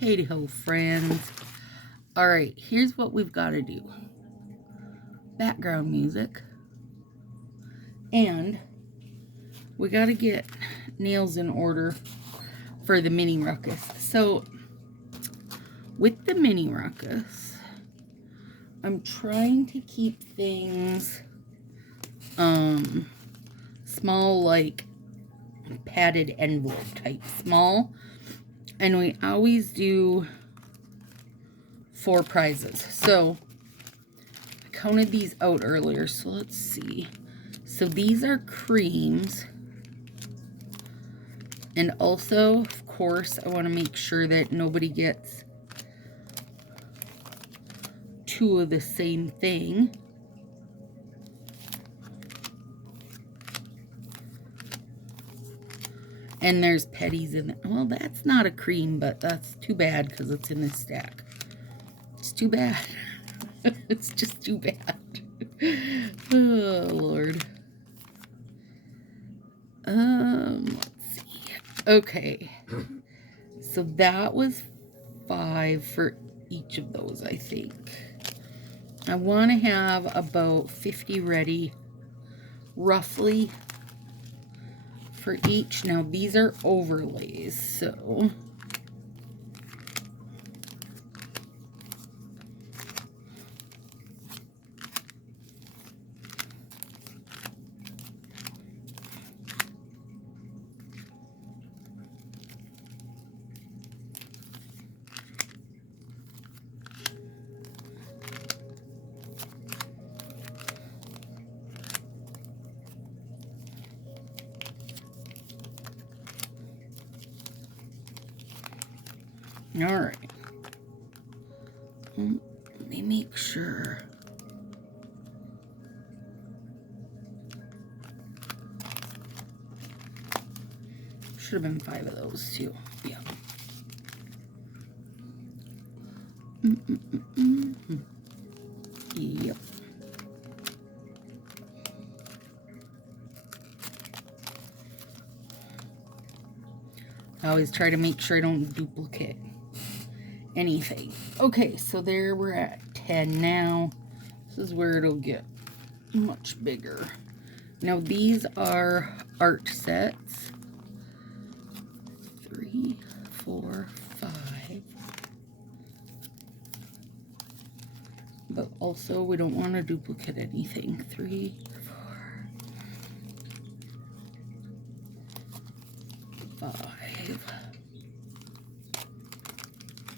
Hey ho, friends. Alright, here's what we've got to do. Background music. And we got to get nails in order for the mini ruckus. So, with the mini ruckus, I'm trying to keep things small, like padded envelope type small. And we always do 4 prizes. So I counted these out earlier, so let's see. So these are creams. And also, of course, I want to make sure that nobody gets 2 of the same thing. And there's petties in there. Well, that's not a cream, but that's too bad because it's in this stack. It's too bad. It's just too bad. Oh, Lord. Let's see. Okay. So that was 5 for each of those, I think. I want to have about 50 ready, roughly, for each. Now, these are overlays, so... All right. Let me make sure. Should have been 5 of those too. Yeah. Yep. I always try to make sure I don't duplicate anything. Okay, so there we're at 10 now. This is where it'll get much bigger. Now these are art sets. 3, 4, 5. But also we don't want to duplicate anything. 3, 4, 5.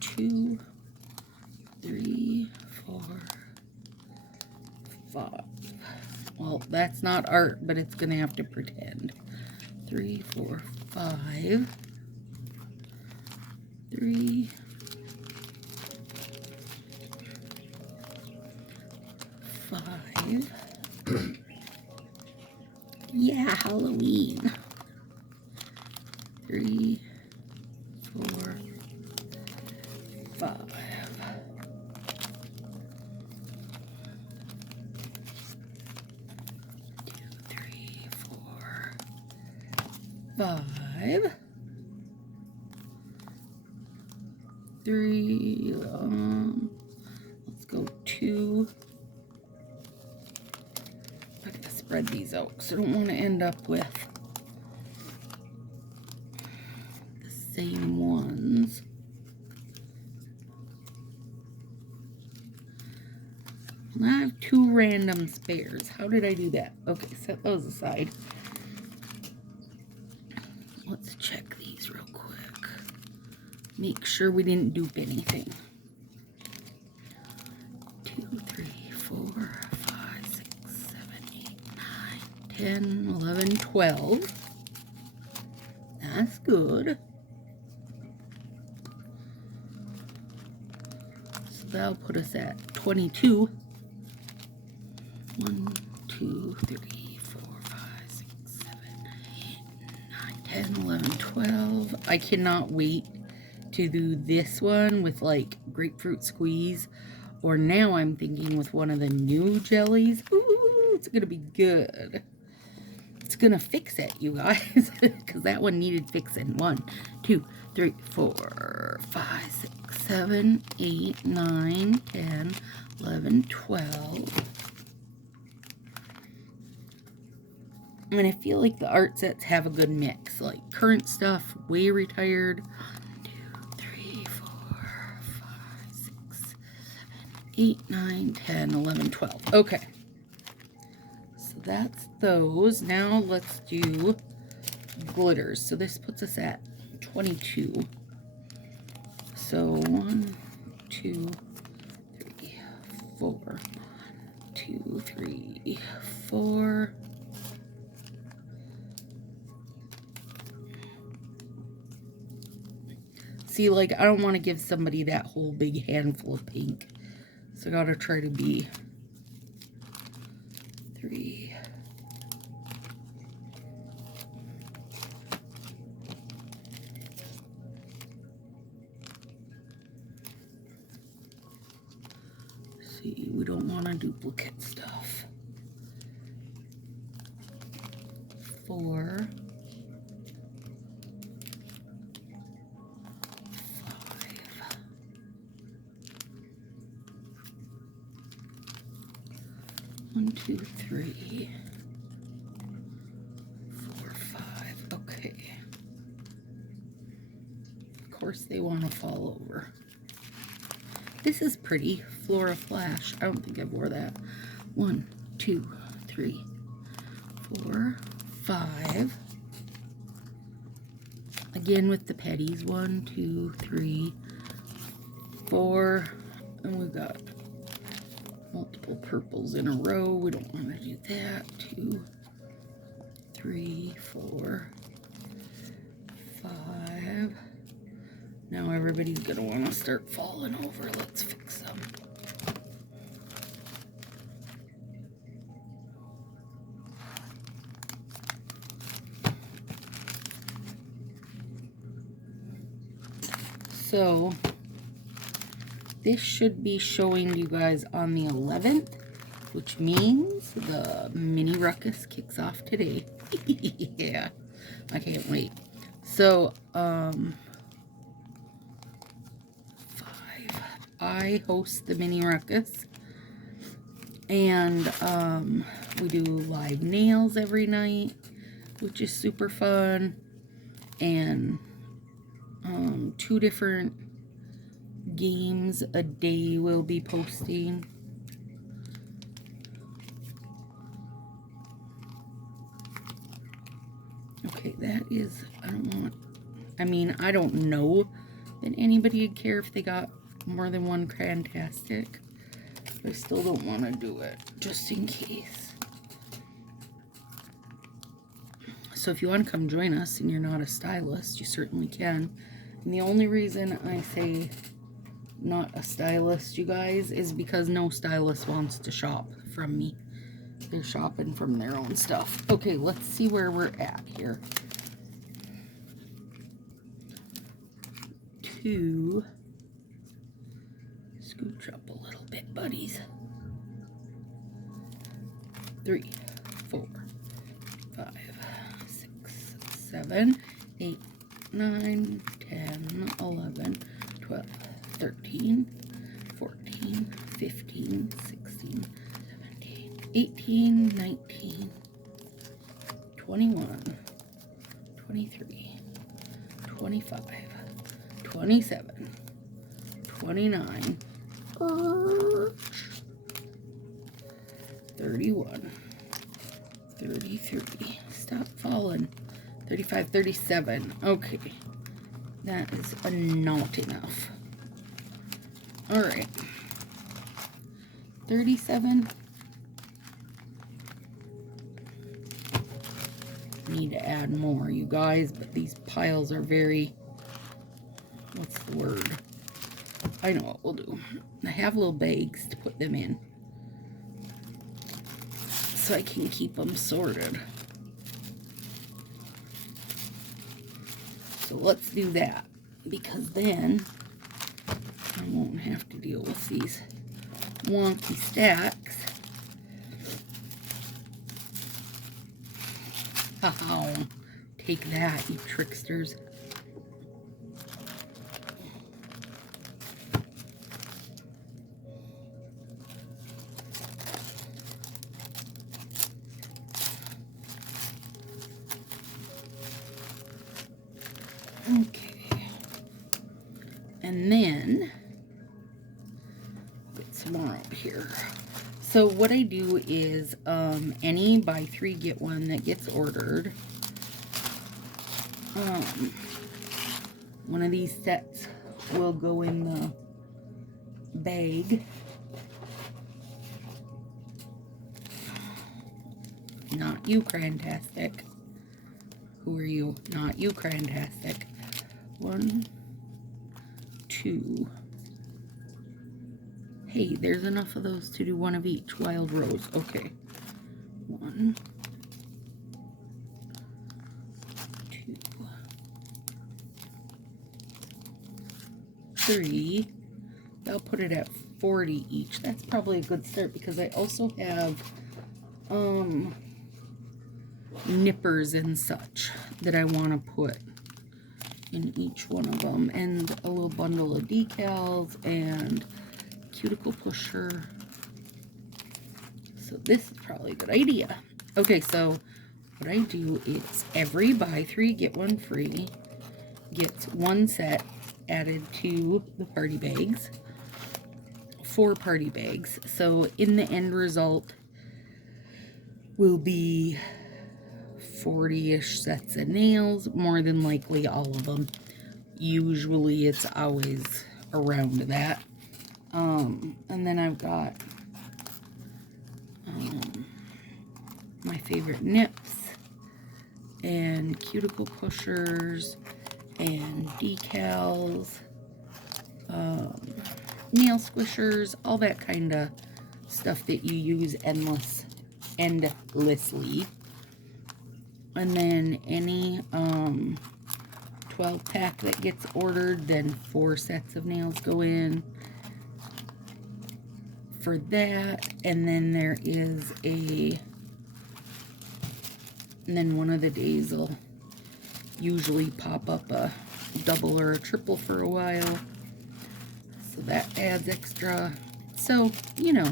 2, 3, 4, 5. Well, that's not art, but it's gonna have to pretend. 3, 4, 5. 3, 5. Yeah, Halloween. 3, 4, 5. 3, 4, 5. 3. Let's go 2. I gotta spread these out because I don't want to end up with the same ones. I have 2 random spares. How did I do that? Okay, set those aside. Let's check these real quick. Make sure we didn't dupe anything. 2, 3, 4, 5, 6, 7, 8, 9, 10, 11, 12. That's good. So that'll put us at 22. 1, 2, 3, 4, 5, 6, 7, 8, 9, 10, 11, 12. I cannot wait to do this one with like grapefruit squeeze, or now I'm thinking with one of the new jellies. Ooh, it's gonna be good. It's gonna fix it, you guys, because that one needed fixing. 1, 2, 3, 4, 5, 6, 7, 8, 9, 10, 11, 12. And I feel like the art sets have a good mix, like current stuff, way retired. 1, 2, 3, 4, 5, 6, 7, 8, 9, 10, 11, 12. Okay. So that's those. Now let's do glitters. So this puts us at 22. So 1, 2, 3, 4. 1, 2, 3, 4. See, like, I don't want to give somebody that whole big handful of pink. So I gotta try to be 3. See, we don't want to duplicate stuff. 4. 1, 2, 3, 4, 5. Okay. Of course they want to fall over. This is pretty. Flora Flash. I don't think I wore that. 1, 2, 3, 4, 5. Again with the petties. 1, 2, 3, 4. And we've got multiple purples in a row. We don't want to do that. 2, 3, 4, 5. Now everybody's gonna want to start falling over. Let's fix them. So this should be showing you guys on the 11th, which means the mini ruckus kicks off today. Yeah, I can't wait. So, 5. I host the mini ruckus, and we do live nails every night, which is super fun, and 2 different games a day we'll be posting. Okay, that is, I don't know that anybody would care if they got more than one Crantastic. I still don't want to do it, just in case. So if you want to come join us and you're not a stylist, you certainly can. And the only reason I say not a stylist, you guys, is because no stylist wants to shop from me. They're shopping from their own stuff. Okay, let's see where we're at here. 2. Scooch up a little bit, buddies. 3, 4, 5, 6, 7, 8, 9, 10, 11, 12, 13, 14, 15, 16, 17, 18, 19, 21, 23, 25, 27, 29, 31, 33, stop falling, 35, 37, okay, that is not enough. Alright, 37, need to add more, you guys, but these piles are very, what's the word? I know what we'll do. I have little bags to put them in, so I can keep them sorted. So let's do that, because then I won't have to deal with these wonky stacks. Oh, take that, you tricksters. Okay. And then, get some more up here. So what I do is, any buy 3 get 1 that gets ordered, one of these sets will go in the bag. Not you, Crantastic. Who are you? Not you, Crantastic. 1, 2. Hey, there's enough of those to do 1 of each. Wild Rose. Okay. 1, 2, 3. I'll put it at 40 each. That's probably a good start because I also have nippers and such that I want to put in each one of them, and a little bundle of decals and cuticle pusher. So this is probably a good idea. Okay, so what I do is every buy 3 get 1 free gets 1 set added to the party bags. 4 party bags. So in the end result will be 40-ish sets of nails, more than likely all of them. Usually it's always around that. And then I've got my favorite nips and cuticle pushers and decals, nail squishers, all that kind of stuff that you use endlessly. And then any 12-pack that gets ordered, then 4 sets of nails go in for that. And then there is and then one of the days will usually pop up a double or a triple for a while. So that adds extra. So, you know,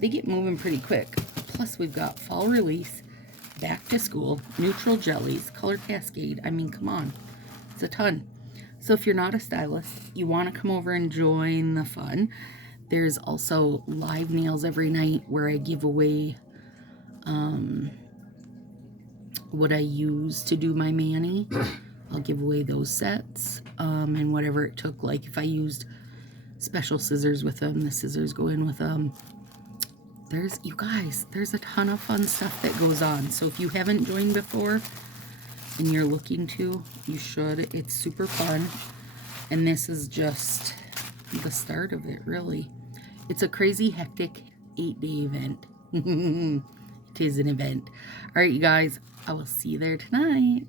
they get moving pretty quick. Plus we've got fall release, back to school, neutral jellies, color cascade. I mean, come on. It's a ton. So if you're not a stylist, you want to come over and join the fun. There's also live nails every night where I give away what I use to do my mani. I'll give away those sets, and whatever it took. Like if I used special scissors with them, the scissors go in with them. You guys, there's a ton of fun stuff that goes on. So if you haven't joined before and you're looking to, you should. It's super fun. And this is just the start of it, really. It's a crazy, hectic 8-day event. It is an event. All right, you guys, I will see you there tonight.